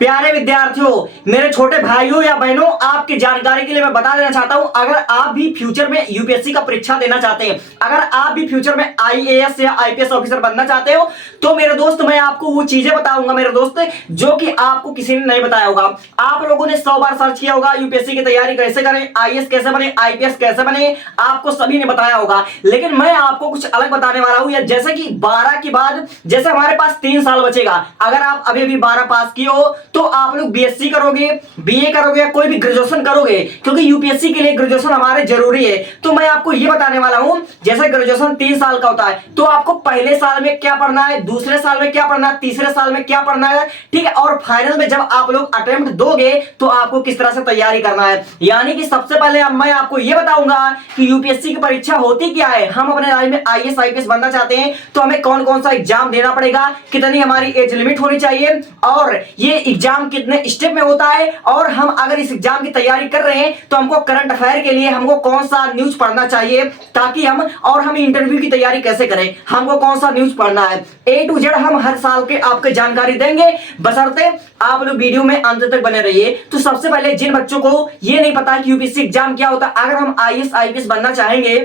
प्यारे विद्यार्थियों, मेरे छोटे भाइयों या बहनों, आपकी जानकारी के लिए मैं बता देना चाहता हूं, अगर आप भी फ्यूचर में यूपीएससी का परीक्षा देना चाहते हैं, अगर आप भी फ्यूचर में आईएएस या आईपीएस ऑफिसर बनना चाहते हो, तो मेरे दोस्त मैं आपको वो चीजें बताऊंगा मेरे दोस्त, जो कि आपको किसी ने नहीं बताया होगा। आप लोगों ने 100 बार सर्च किया होगा यूपीएससी की तैयारी कैसे करें, आईएएस कैसे बने, आईपीएस कैसे बने, आपको सभी ने बताया होगा। लेकिन मैं आपको कुछ अलग बताने वाला हूं, या जैसे कि 12 के बाद जैसे हमारे पास 3 साल बचेगा, अगर आप अभी भी 12 पास किए हो तो आप लोग बीएससी करोगे, बीए करोगे, या कोई भी ग्रेजुएशन करोगे, क्योंकि यूपीएससी के लिए ग्रेजुएशन हमारे जरूरी है। तो मैं आपको ये बताने वाला हूं, जैसे ग्रेजुएशन 3 साल का होता है, तो आपको पहले साल में क्या पढ़ना है, दूसरे साल में क्या पढ़ना है, तीसरे साल में क्या पढ़ना है, ठीक है, और फाइनल में जब आप लोग अटेम्प्ट दोगे तो आपको किस तरह से तैयारी करना है। यानी कि सबसे पहले अब मैं आपको ये बताऊंगा कि यूपीएससी की परीक्षा होती क्या है। हम अपने लाइफ में आईएएस आईपीएस बनना चाहते हैं तो हमें कौन कौन सा एग्जाम देना पड़ेगा, कितनी हमारी एज लिमिट होनी चाहिए, और ये एग्जाम कितने स्टेप में होता है, और हम अगर इस एग्जाम की तैयारी कर रहे हैं तो हमको करंट अफेयर के लिए हमको कौन सा न्यूज पढ़ना चाहिए, ताकि हम इंटरव्यू की तैयारी कैसे करें, हमको कौन सा न्यूज पढ़ना है, ए टू जेड हम हर साल के आपके जानकारी देंगे, बशर्ते आप लोग वीडियो में अंत तक बने रहिए। तो सबसे पहले जिन बच्चों को ये नहीं पता कि यूपीएससी एग्जाम क्या होता है, अगर हम आईएएस आईपीएस बनना चाहेंगे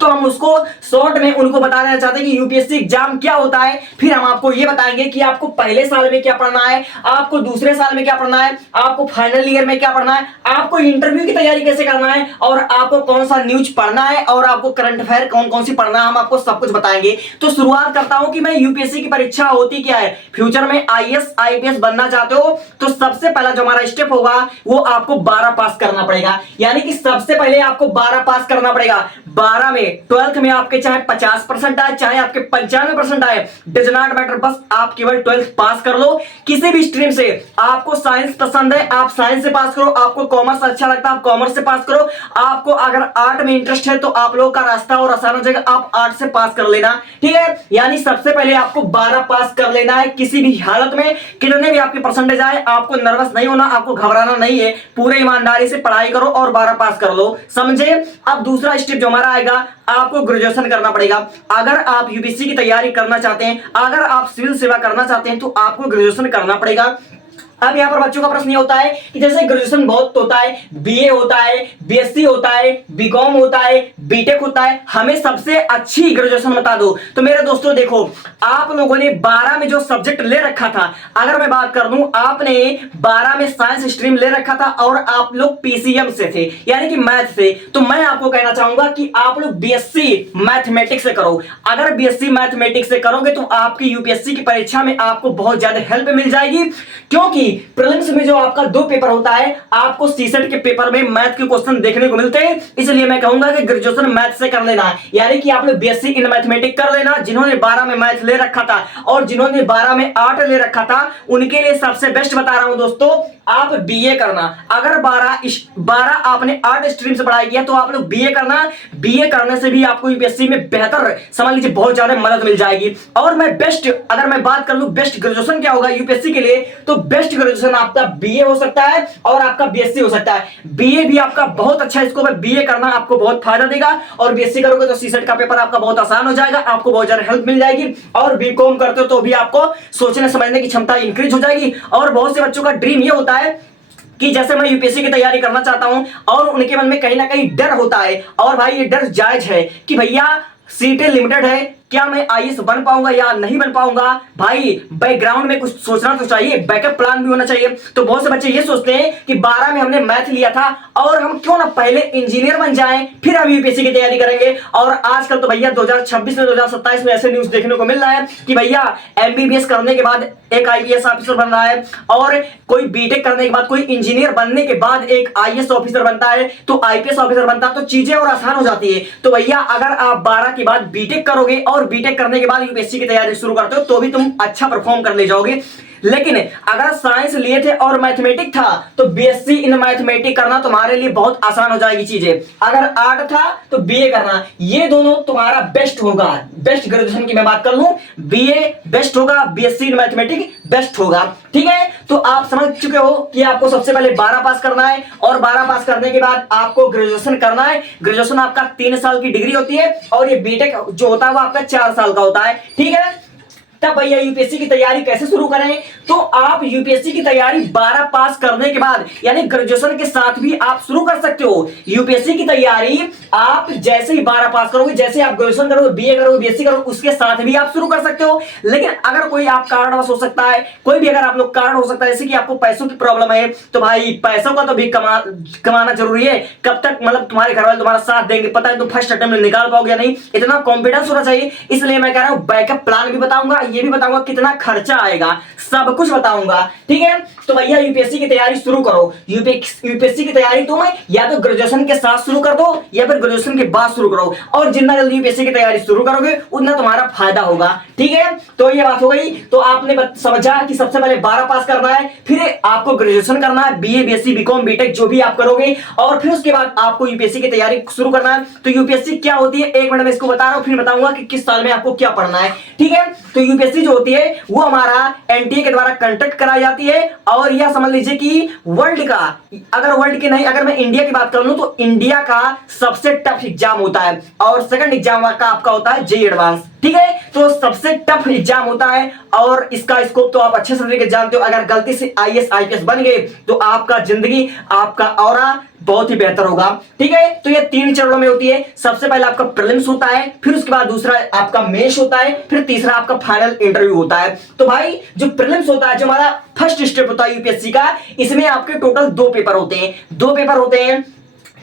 तो हम उसको शॉर्ट में उनको बता देना चाहते हैं कि यूपीएससी एग्जाम क्या होता है। फिर हम आपको ये बताएंगे कि आपको पहले साल में क्या पढ़ना है, आपको दूसरे साल में क्या पढ़ना है, आपको फाइनल ईयर में क्या पढ़ना है, आपको इंटरव्यू की तैयारी कैसे करना है, और आपको कौन सा न्यूज पढ़ना है, और आपको करंट अफेयर कौन कौन सी पढ़ना है, हम आपको सब कुछ बताएंगे। तो शुरुआत करता हूं कि मैं यूपीएससी की परीक्षा होती क्या है। फ्यूचर में आईएएस आईपीएस बनना चाहते हो तो सबसे पहला जो हमारा स्टेप होगा वो आपको 12 पास करना पड़ेगा। यानी कि सबसे पहले आपको 12 पास करना पड़ेगा। 12 में 12th में आपके चाहे 50% आए, चाहे आपके 95% आए, डज नॉट मैटर, बस आप केवल 12th पास कर लो। किसी भी स्ट्रीम से, आपको साइंस पसंद है आप साइंस से पास करो, आपको कॉमर्स अच्छा लगता है आप कॉमर्स से पास करो, आपको अगर आर्ट में इंटरेस्ट है तो आप लोगों का रास्ता और आसान हो जाएगा, आप आर्ट से पास कर लेना, ठीक है। यानी सबसे पहले आपको 12 पास कर लेना है। किसी भी हालत में कितने भी आपके परसेंटेज आए, आपको नर्वस नहीं होना, आपको घबराना नहीं है, पूरे ईमानदारी से पढ़ाई करो और 12 पास कर लो, समझे। अब दूसरा स्टेप जो हमारा आएगा, आपको ग्रेजुएशन करना पड़ेगा। अगर आप यूपीएससी की तैयारी करना चाहते हैं, अगर आप सिविल सेवा करना चाहते हैं तो आपको ग्रेजुएशन करना पड़ेगा। अब यहां पर बच्चों का प्रश्न ये होता है कि जैसे ग्रेजुएशन बहुत होता है, बीए होता है, बीएससी होता है, बीकॉम होता है, बीटेक होता है, हमें सबसे अच्छी ग्रेजुएशन बता दो। तो मेरे दोस्तों देखो, आप लोगों ने 12 में जो सब्जेक्ट ले रखा था, अगर मैं बात कर दूं, आपने 12 में साइंस स्ट्रीम ले रखा था और आप लोग पीसीएम से थे, यानी कि मैथ से, तो मैं आपको कहना चाहूंगा कि आप लोग बीएससी मैथमेटिक्स से करो। अगर बीएससी मैथमेटिक्स से करोगे तो आपकी यूपीएससी की परीक्षा में आपको बहुत ज्यादा हेल्प मिल जाएगी, क्योंकि प्रीलिम्स में जो आपका 2 पेपर होता है, आपको सीसेट के पेपर में मैथ के क्वेश्चन देखने को मिलते हैं। इसलिए मैं कहूंगा कि ग्रेजुएशन मैथ से कर लेना, यानी कि आप लोग बीएससी इन मैथमेटिक्स कर लेना। जिन्होंने 12 में मैथ ले रखा था और जिन्होंने 12 में आर्ट ले रखा था, उनके लिए सबसे बेस्ट बता रहा हूं दोस्तों, आप बीए करना। अगर 12 आपने आर्ट स्ट्रीम से पढ़ाई किया तो आप लोग बीए करना। बीए करने से भी आपको यूपीएससी में बेहतर, समझ लीजिए, बहुत ज्यादा मदद मिल जाएगी। और मैं बेस्ट, अगर मैं बात कर लूं बेस्ट ग्रेजुएशन क्या होगा यूपीएससी के लिए, तो बेस्ट ग्रेजुएशन आपका बीए हो सकता है और आपका बीएससी हो सकता है। बीए भी आपका बहुत अच्छा स्कोप है, बीए करना आपको बहुत फायदा देगा, और बीएससी करोगे तो सीसेट का पेपर आपका बहुत आसान हो जाएगा, आपको बहुत ज्यादा हेल्प मिल जाएगी। और बीकॉम करते हो तो भी आपको सोचने समझने की क्षमता इंक्रीज हो जाएगी। और बहुत से बच्चों का ड्रीम ये होता है कि जैसे मैं यूपीएससी की तैयारी करना चाहता हूं और उनके मन में कहीं ना कहीं डर होता है, और भाई ये डर जायज है कि भैया सीटें लिमिटेड है, क्या मैं आईएएस बन पाऊंगा या नहीं बन पाऊंगा। भाई बैकग्राउंड में कुछ सोचना तो चाहिए, बैकअप प्लान भी होना चाहिए। तो बहुत से बच्चे ये सोचते हैं कि 12 में हमने मैथ लिया था और हम क्यों ना पहले इंजीनियर बन जाएं, फिर हम यूपीएससी की तैयारी करेंगे। और आजकल तो भैया 2026 में 2027 में ऐसे न्यूज देखने को मिल रहा है कि भैया एमबीबीएस करने के बाद एक आईपीएस ऑफिसर बन रहा है, और कोई बीटेक करने के बाद, कोई इंजीनियर बनने के बाद एक आईएएस ऑफिसर बनता है, तो आईपीएस ऑफिसर बनता है, तो चीजें और आसान हो जाती है। तो भैया अगर आप 12 के बाद बीटेक करोगे और बीटेक करने के बाद यूपीएससी की तैयारी शुरू करते हो तो भी तुम अच्छा परफॉर्म कर ले जाओगे। लेकिन अगर साइंस लिए थे और मैथमेटिक्स था तो बीएससी इन मैथमेटिक्स करना तुम्हारे लिए बहुत आसान हो जाएगी चीजें। अगर आर्ट था तो बीए करना, ये दोनों तुम्हारा बेस्ट होगा। बेस्ट ग्रेजुएशन की मैं बात कर लूं, बीए बेस्ट होगा, बीएससी इन मैथमेटिक्स बेस्ट होगा, ठीक है। तो आप समझ चुके हो कि आपको सबसे पहले 12 पास करना है, और 12 पास करने के बाद आपको ग्रेजुएशन करना है। ग्रेजुएशन आपका 3 साल की डिग्री होती है, और ये बीटेक जो होता है वो आपका 4 साल का होता है, ठीक है। तब भैया यूपीएससी की तैयारी कैसे शुरू करें? तो आप यूपीएससी की तैयारी 12 पास करने के बाद यानी ग्रेजुएशन के साथ भी आप शुरू कर सकते हो। यूपीएससी की तैयारी आप जैसे ही 12 पास करोगे, जैसे आप ग्रेजुएशन करोगे, बीए करोगे, बीएससी करोगे, उसके साथ भी आप शुरू कर सकते हो। लेकिन अगर कोई आप कारणवश हो सकता है, कोई भी अगर आप लोग कारण हो सकता है, जैसे कि आपको पैसों की प्रॉब्लम है, तो भाई पैसों का तो भी कमाना जरूरी है। कब तक मतलब तुम्हारे घर वाले तुम्हारा साथ देंगे पता है, तुम फर्स्ट अटेम्प्ट में निकाल पाओगे या नहीं, इतना कॉन्फिडेंस होना चाहिए। इसलिए मैं कह रहा हूं बैकअप प्लान भी बताऊंगा, ये भी बताऊंगा कितना खर्चा आएगा, सब कुछ बताऊंगा, ठीक है। तो भैया यूपीएससी की तैयारी शुरू करो। यूपीएससी की तैयारी तुम या तो ग्रेजुएशन के साथ शुरू कर दो या फिर ग्रेजुएशन के बाद शुरू करो, और जितना जल्दी यूपीएससी की तैयारी शुरू करोगे उतना तुम्हारा फायदा होगा, ठीक है। तो ये बात हो गई। तो आपने समझा कि सबसे पहले 12 पास करना है, फिर आपको ग्रेजुएशन करना है, बीए, बीएससी, बीकॉम, बीटेक जो भी आप करोगे, और फिर उसके बाद आपको यूपीएससी की तैयारी शुरू करना है। तो यूपीएससी क्या होती है, एक मिनट में इसको बता रहा हूं, फिर बताऊंगा कि किस साल में आपको क्या पढ़ना है, ठीक है। तो यूपीएससी जो होती है वो हमारा एनटीए के द्वारा कंडक्ट कराई जाती है, और यह समझ लीजिए कि वर्ल्ड का, अगर वर्ल्ड के नहीं, अगर मैं इंडिया की बात कर लूं तो इंडिया का सबसे टफ एग्जाम होता है, और सेकंड एग्जाम का आपका होता है जेईई एडवांस, ठीक है। तो सबसे टफ एग्जाम होता है, और इसका स्कोप तो आप अच्छे से तरीके जानते हो। अगर गलती से आईएएस आईपीएस बन गए तो आपका जिंदगी, आपका ऑरा बहुत ही बेहतर होगा, ठीक है। तो ये 3 चरणों में होती है। सबसे पहले आपका प्रीलिम्स होता है, फिर उसके बाद दूसरा आपका मेंस होता है, फिर तीसरा आपका फाइनल इंटरव्यू होता है। तो भाई जो प्रीलिम्स होता है, जो हमारा फर्स्ट स्टेप होता है यूपीएससी का, इसमें आपके टोटल 2 पेपर होते हैं, 2 पेपर होते हैं,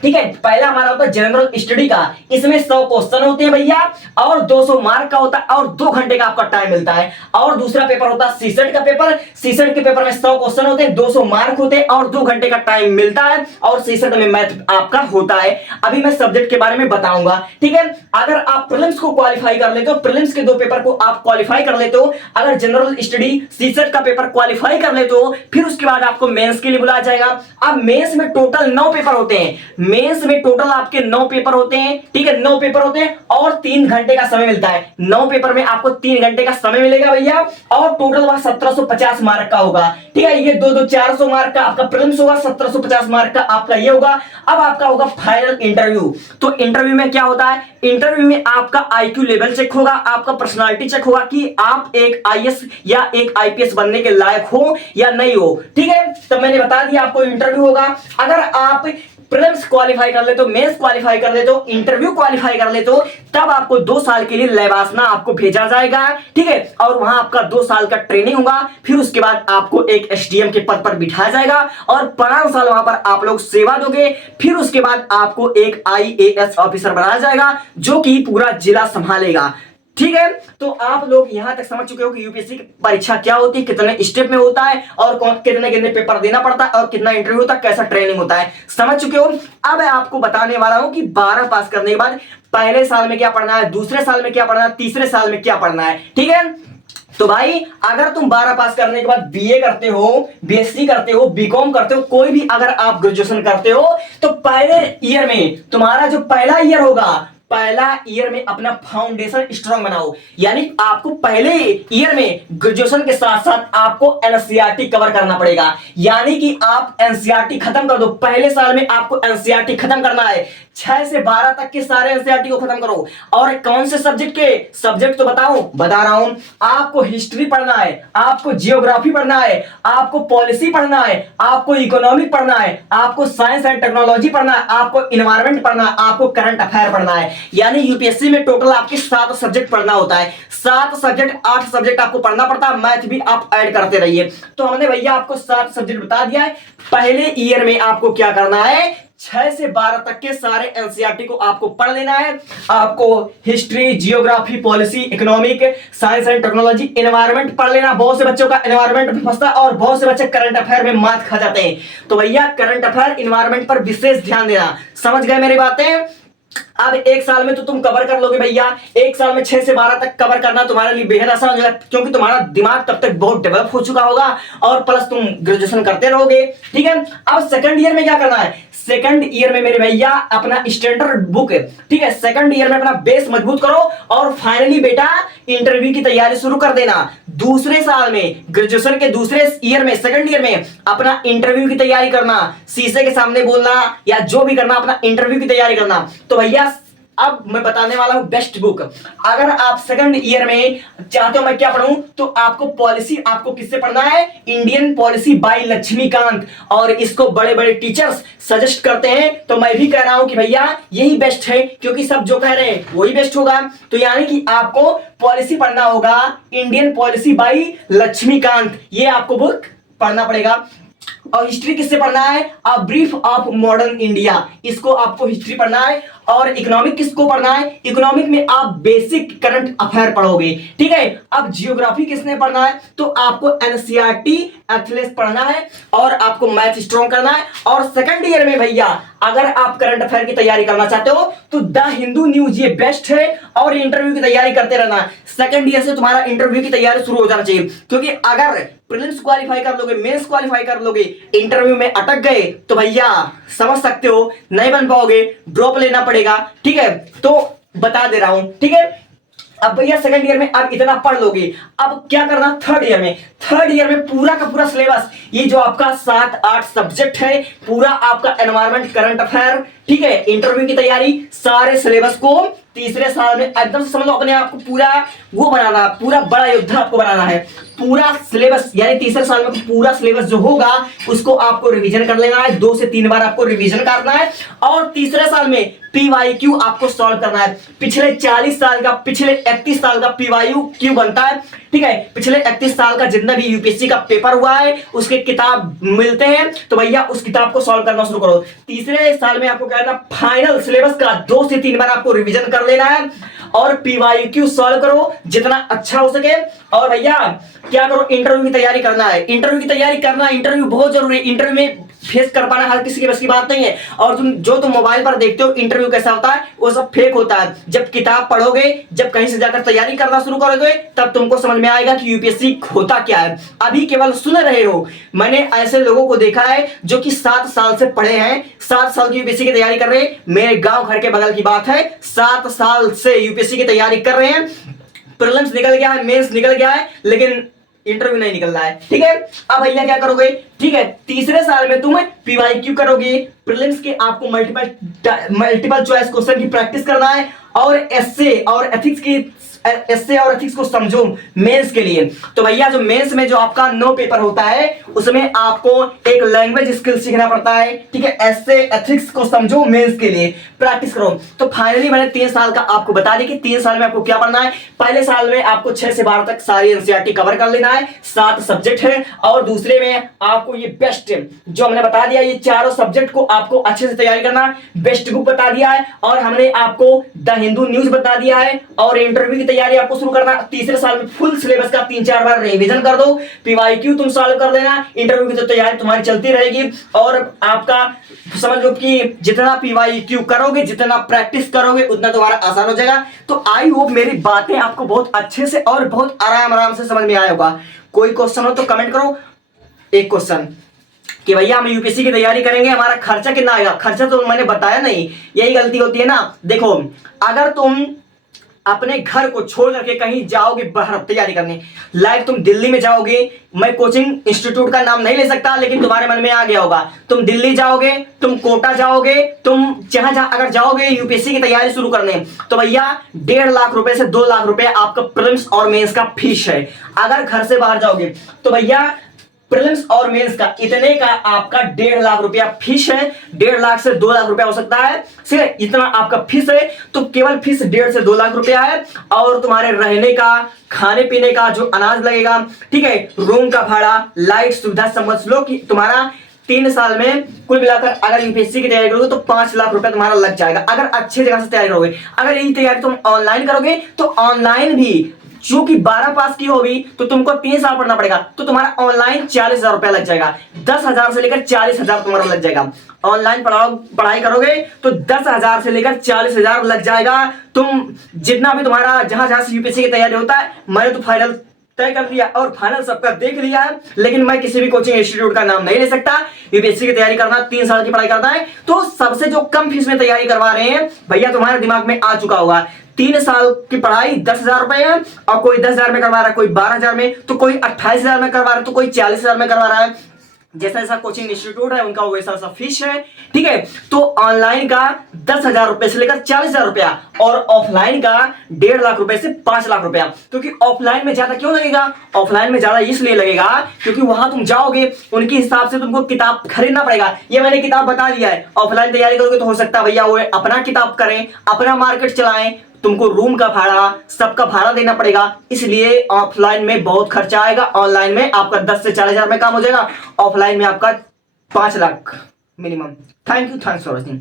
ठीक है। पहला हमारा होता है जनरल स्टडी का, इसमें 100 क्वेश्चन होते हैं भैया, और 200 मार्क का होता है, और 2 घंटे का आपका टाइम मिलता है। और दूसरा पेपर होता है सीसेट का पेपर, सीसेट के पेपर में 100 क्वेश्चन होते हैं, 200 मार्क होते हैं, और 2 घंटे का टाइम मिलता है, और सीसेट में मैथ आपका होता है। अभी मैं सब्जेक्ट के बारे में बताऊंगा, ठीक है। अगर आप प्रीलिम्स को क्वालिफाई कर लेते हो, प्रीलिम्स के 2 पेपर को आप क्वालिफाई कर लेते हो, अगर जनरल स्टडी सीसेट का पेपर क्वालिफाई कर लेते हो, फिर उसके बाद आपको मेंस के लिए बुलाया जाएगा। अब मेंस में टोटल 9 पेपर होते हैं, मेंस में टोटल आपके 9 पेपर होते हैं, ठीक है, 9 पेपर होते हैं, और 3 घंटे का समय मिलता है। 9 पेपर में आपको 3 घंटे का समय मिलेगा भैया, और टोटल वह 1750 मार्क का होगा, ठीक है। ये 400 मार्क का आपका प्रीलिम्स होगा, 1750 मार्क का आपका ये होगा। अब आपका होगा फाइनल इंटरव्यू। तो इंटरव्यू में क्या होता है, इंटरव्यू में आपका आईक्यू लेवल चेक होगा, आपका पर्सनालिटी चेक होगा कि आप एक आईएएस या एक आईपीएस बनने के लायक हो या नहीं हो, ठीक है। तो मैंने बता दिया आपको इंटरव्यू होगा। अगर आप प्रीलिम्स क्वालिफाई कर ले तो, मेंस क्वालिफाई कर ले तो, इंटरव्यू क्वालिफाई कर ले तो, तब आपको 2 साल के लिए लेवासना आपको भेजा जाएगा, ठीक है। और वहां आपका 2 साल का ट्रेनिंग होगा, फिर उसके बाद आपको एक एसडीएम के पद पर बिठाया जाएगा, और 5 साल वहां पर आप लोग सेवा दोगे। फिर उसके बाद आपको एक आईएएस ऑफिसर बनाया जाएगा, जो कि पूरा जिला संभालेगा, ठीक है। तो आप लोग यहां तक समझ चुके हो कि यूपीएससी की परीक्षा क्या होती है, कितने स्टेप में होता है, और कितने कितने पेपर देना पड़ता है, और कितना इंटरव्यू होता है, कैसा ट्रेनिंग होता है, समझ चुके हो। अब मैं आपको बताने वाला हूं कि 12 पास करने के बाद पहले साल में क्या पढ़ना है, दूसरे साल में क्या पढ़ना है, तीसरे साल में क्या पढ़ना है, ठीक है। तो भाई अगर तुम 12 पास करने के बाद बीए करते हो, बीएससी करते हो, बीकॉम करते हो, कोई भी अगर आप ग्रेजुएशन करते हो, तो पहले ईयर में तुम्हारा जो पहला ईयर होगा, पहला ईयर में अपना फाउंडेशन स्ट्रांग बनाओ। यानी आपको पहले ईयर में ग्रेजुएशन के साथ साथ आपको एनसीईआरटी कवर करना पड़ेगा, यानी कि आप एनसीईआरटी खत्म कर दो। पहले साल में आपको एनसीईआरटी खत्म करना है, 6 से 12 तक के सारे एनसीईआरटी को खत्म करो। और कौन से सब्जेक्ट के, सब्जेक्ट तो बता रहा हूं, आपको हिस्ट्री पढ़ना है, आपको जियोग्राफी पढ़ना है, आपको पॉलिसी पढ़ना है, आपको इकोनॉमिक पढ़ना है, आपको साइंस एंड टेक्नोलॉजी पढ़ना है, आपको इन्वायरमेंट पढ़ना है, आपको करंट अफेयर पढ़ना है। यानी यूपीएससी में टोटल आपके 7 सब्जेक्ट पढ़ना होता है, 7 सब्जेक्ट, 8 सब्जेक्ट आपको पढ़ना पड़ता है, मैथ भी आप ऐड करते रहिए। तो हमने भैया आपको 7 सब्जेक्ट बता दिया है। पहले ईयर में आपको क्या करना है, 6 से 12 तक के सारे एनसीईआरटी को आपको पढ़ लेना है। आपको history, geography, policy, economic, science and technology, environment पढ़ लेना। बहुत से बच्चों का एनवायरमेंट में फंसता है, और बहुत से बच्चे करंट अफेयर में मात खा जाते हैं। तो भैया करंट अफेयर, एनवायरमेंट पर विशेष ध्यान देना। समझ गए मेरी बातें? अब 1 साल में तो तुम कवर कर लोगे भैया, 1 साल में 6 से 12 तक कवर करना तुम्हारे लिए बेहद आसान हो जाएगा, क्योंकि तुम्हारा दिमाग तब तक बहुत डेवलप हो चुका होगा, और प्लस तुम ग्रेजुएशन करते रहोगे, ठीक है। अब सेकंड ईयर में क्या करना है, सेकंड ईयर में मेरे भैया अपना स्टैंडर्ड बुक, ठीक है, सेकंड ईयर में अपना बेस मजबूत करो, और फाइनली बेटा इंटरव्यू की तैयारी शुरू कर देना। दूसरे साल में, ग्रेजुएशन के दूसरे ईयर में, सेकंड ईयर में अपना इंटरव्यू की तैयारी करना, शीशे के सामने बोलना या जो भी करना, अपना इंटरव्यू की तैयारी करना। तो भैया अब मैं बताने वाला हूं बेस्ट बुक। अगर आप सेकंड ईयर में चाहते हो मैं क्या पढ़ूं, तो आपको पॉलिसी, आपको किससे पढ़ना है, इंडियन पॉलिसी बाय लक्ष्मीकांत। और इसको बड़े बड़े टीचर्स सजेस्ट करते हैं, तो मैं भी कह रहा हूं कि भैया यही बेस्ट है, क्योंकि सब जो कह रहे हैं वही बेस्ट होगा। तो यानी कि आपको पॉलिसी पढ़ना होगा, इंडियन पॉलिसी बाय लक्ष्मीकांत, ये आपको बुक पढ़ना पड़ेगा। और हिस्ट्री किससे पढ़ना है, a brief of modern India, इसको आपको हिस्ट्री पढ़ना है। और इकोनॉमिक किसको पढ़ना है, इकोनॉमिक में आप बेसिक करंट अफेयर पढ़ोगे, ठीक है। अब जियोग्राफी किसने पढ़ना है, तो आपको एनसीईआरटी एथलेस पढ़ना है और आपको मैथ स्ट्रॉन्ग करना है। और सेकंड ईयर में भैया अगर आप करंट अफेयर की तैयारी करना चाहते हो तो द हिंदू न्यूज ये बेस्ट है, और इंटरव्यू की तैयारी करते रहना। सेकंड ईयर से तुम्हारा इंटरव्यू की तैयारी शुरू हो जाना चाहिए, क्योंकि अगर प्रीलिम्स क्वालीफाई कर लोगे, मेंस क्वालीफाई कर लोगे, इंटरव्यू में अटक गए तो भैया समझ सकते हो नहीं बन पाओगे, ड्रॉप लेना पड़ेगा, ठीक है। तो बता दे रहा हूं, ठीक है। अब भैया सेकंड ईयर में अब इतना पढ़ लोगे, अब क्या करना थर्ड ईयर में, थर्ड ईयर में पूरा का पूरा सिलेबस, ये जो आपका 7-8 सब्जेक्ट है, पूरा आपका एनवायरमेंट, करंट अफेयर, ठीक है, इंटरव्यू की तैयारी, सारे सिलेबस को तीसरे साल में एकदम से समझ लो, अपने आप को पूरा वो बनाना, पूरा बड़ा योद्धा आपको बनाना है। पूरा सिलेबस यानी तीसरे साल में पूरा सिलेबस जो होगा उसको आपको रिवीजन कर लेना है, 2 से 3 बार आपको रिवीजन करना है। और तीसरे साल में पीवाईक्यू आपको सॉल्व करना है। पिछले 40 साल का, पिछले 31 साल का पीवाईक्यू बनता है, ठीक है। पिछले 31 साल का जितना भी यूपीएससी का पेपर हुआ है उसके किताब मिलते हैं, तो भैया उस किताब को सॉल्व करना शुरू करो। तीसरे साल में आपको क्या करना, फाइनल सिलेबस का 2 से 3 बार आपको रिवीजन कर लेना है और पीवाईक्यू सॉल्व करो जितना अच्छा हो सके। और भैया क्या करो, इंटरव्यू की तैयारी करना है, इंटरव्यू की तैयारी करना, इंटरव्यू बहुत जरूरी है। इंटरव्यू में फेस कर पाना हर किसी के बस की बात नहीं है। और तुम मोबाइल पर देखते हो इंटरव्यू कैसा होता है, वो सब फेक होता है। जब किताब पढ़ोगे, जब कहीं से जाकर तैयारी करना शुरू करोगे, तब तुमको समझ में आएगा कि यूपीएससी होता क्या है। अभी केवल सुन रहे हो, मैंने ऐसे लोगों को देखा है जो कि 7 साल से पढ़े हैं, 7 साल की यूपीएससी की तैयारी कर रहे हैं। मेरे गांव घर के बगल की बात है, 7 साल से यूपीएससी की तैयारी कर रहे हैं। प्रीलिम्स निकल गया है, मेंस निकल गया है, लेकिन इंटरव्यू नहीं निकल रहा है, ठीक है। अब भैया क्या करोगे, ठीक है, तीसरे साल में तुम पीवाईक्यू करोगे, प्रीलिम्स के आपको मल्टीपल चॉइस क्वेश्चन की प्रैक्टिस करना है, और एसए और एथिक्स को समझो मेंस के लिए। तो भैया जो मेंस में जो आपका 9 पेपर होता है उसमें आपको एक लैंग्वेज स्किल सीखना पड़ता है, ठीक है। एसए एथिक्स को समझो मेंस के लिए प्रैक्टिस करो। तो फाइनली मैंने 3 साल का आपको बता दिया कि 3 साल में आपको क्या पढ़ना है। पहले साल में आपको 6 से 12 तक सारी एनसीईआरटी कवर कर लेना है, 7 सब्जेक्ट है। और दूसरे में आपको ये बेस्ट जो हमने बता दिया, ये चारों सब्जेक्ट को आपको अच्छे से तैयारी करना, बेस्ट बुक बता दिया है। और हमने आपको द हिंदू न्यूज बता दिया है, और इंटरव्यू की तैयारी आपको शुरू करना। तीसरे साल में फुल सिलेबस का 3-4 बार रिवीजन कर दो, पीवाईक्यू तुम सॉल्व कर लेना, इंटरव्यू की तो तैयारी तुम्हारी चलती रहेगी। और आपका समझ लो कि जितना पीवाईक्यू करोगे, जितना प्रैक्टिस करोगे, उतना तुम्हारा आसान हो जाएगा। तो आई होप मेरी बातें आपको बहुत अच्छे से और बहुत आराम से समझ में आया होगा। कोई क्वेश्चन हो तो कमेंट करो। एक क्वेश्चन कि भैया हम यूपीएससी की तैयारी करेंगे, हमारा खर्चा कितना आएगा। खर्चा तो मैंने बताया नहीं, यही गलती होती है ना। देखो, अगर तुम अपने घर को छोड़ करके कहीं जाओगे बाहर तैयारी करने, लाइक तुम दिल्ली में जाओगे, मैं कोचिंग इंस्टीट्यूट का नाम नहीं ले सकता, लेकिन तुम्हारे मन में आ गया होगा, तुम दिल्ली जाओगे, तुम कोटा जाओगे, तुम जहां अगर जाओगे यूपीएससी की तैयारी शुरू करने, तो भैया 1.5 लाख रुपए से 2 लाख रुपए आपका प्रीलिम्स और मेंस का फीस है। अगर घर से बाहर जाओगे तो भैया प्रीलिम्स और मेंस का इतने का आपका 1.5 लाख रुपया फीस है। 1.5 लाख से 2 लाख रुपया हो सकता है, ठीक है, इतना आपका फीस है। तो केवल फीस 1.5 से 2 लाख रुपया है। और तुम्हारे रहने का, खाने पीने का जो अनाज लगेगा, ठीक है, रूम का भाड़ा, लाइट सुविधा, समझ लो कि तुम्हारा 3 साल में कुल मिलाकर अगर यूपीएससी की तैयारी करोगे तो 5 लाख रुपया तुम्हारा लग जाएगा, अगर अच्छी जगह से तैयारी करोगे। अगर यही तैयारी तुम ऑनलाइन करोगे तो ऑनलाइन भी जो कि 12 पास की होगी तो तुमको 3 साल पढ़ना पड़ेगा, तो तुम्हारा ऑनलाइन 40,000 रुपया लग जाएगा। 10,000 से लेकर 40,000 तुम्हारा लग जाएगा। ऑनलाइन पढ़ाई करोगे तो 10,000 से लेकर 40,000 लग जाएगा। तुम जितना भी तुम्हारा जहां से यूपीएससी की तैयारी होता है, मैंने तो फाइनल तय कर लिया और फाइनल सबका देख लिया है, लेकिन मैं किसी भी कोचिंग इंस्टीट्यूट का नाम नहीं ले सकता। यूपीएससी की तैयारी करना, 3 साल की पढ़ाई करना है, तो सबसे जो कम फीस में तैयारी करवा रहे हैं भैया, तुम्हारे दिमाग में आ चुका होगा। 3 साल की पढ़ाई 10,000 रुपए है, और कोई 10,000 में करवा रहा है, कोई 12,000 में, तो कोई 28,000 में करवा रहा है, तो कोई 40,000 में करवा रहा है। जैसा जैसा कोचिंग इंस्टीट्यूट है उनका वैसा वैसा फीस है, ठीक है। तो ऑनलाइन का 10,000 रुपए से लेकर 40,000 रुपया और ऑफलाइन का 1.5 लाख रुपए से 5 लाख रुपया। क्योंकि ऑफलाइन में ज्यादा क्यों लगेगा, ऑफलाइन में ज्यादा इसलिए लगेगा क्योंकि वहां तुम जाओगे उनके हिसाब से तुमको किताब खरीदना पड़ेगा। ये मैंने किताब बता दिया है, ऑफलाइन तैयारी करोगे तो हो सकता है भैया वो अपना किताब करें, अपना मार्केट चलाएं, तुमको रूम का भाड़ा सबका भाड़ा देना पड़ेगा, इसलिए ऑफलाइन में बहुत खर्चा आएगा। ऑनलाइन में आपका 10 से 40,000 में काम हो जाएगा, ऑफलाइन में आपका 5 lakh minimum. Thank you, thanks for watching.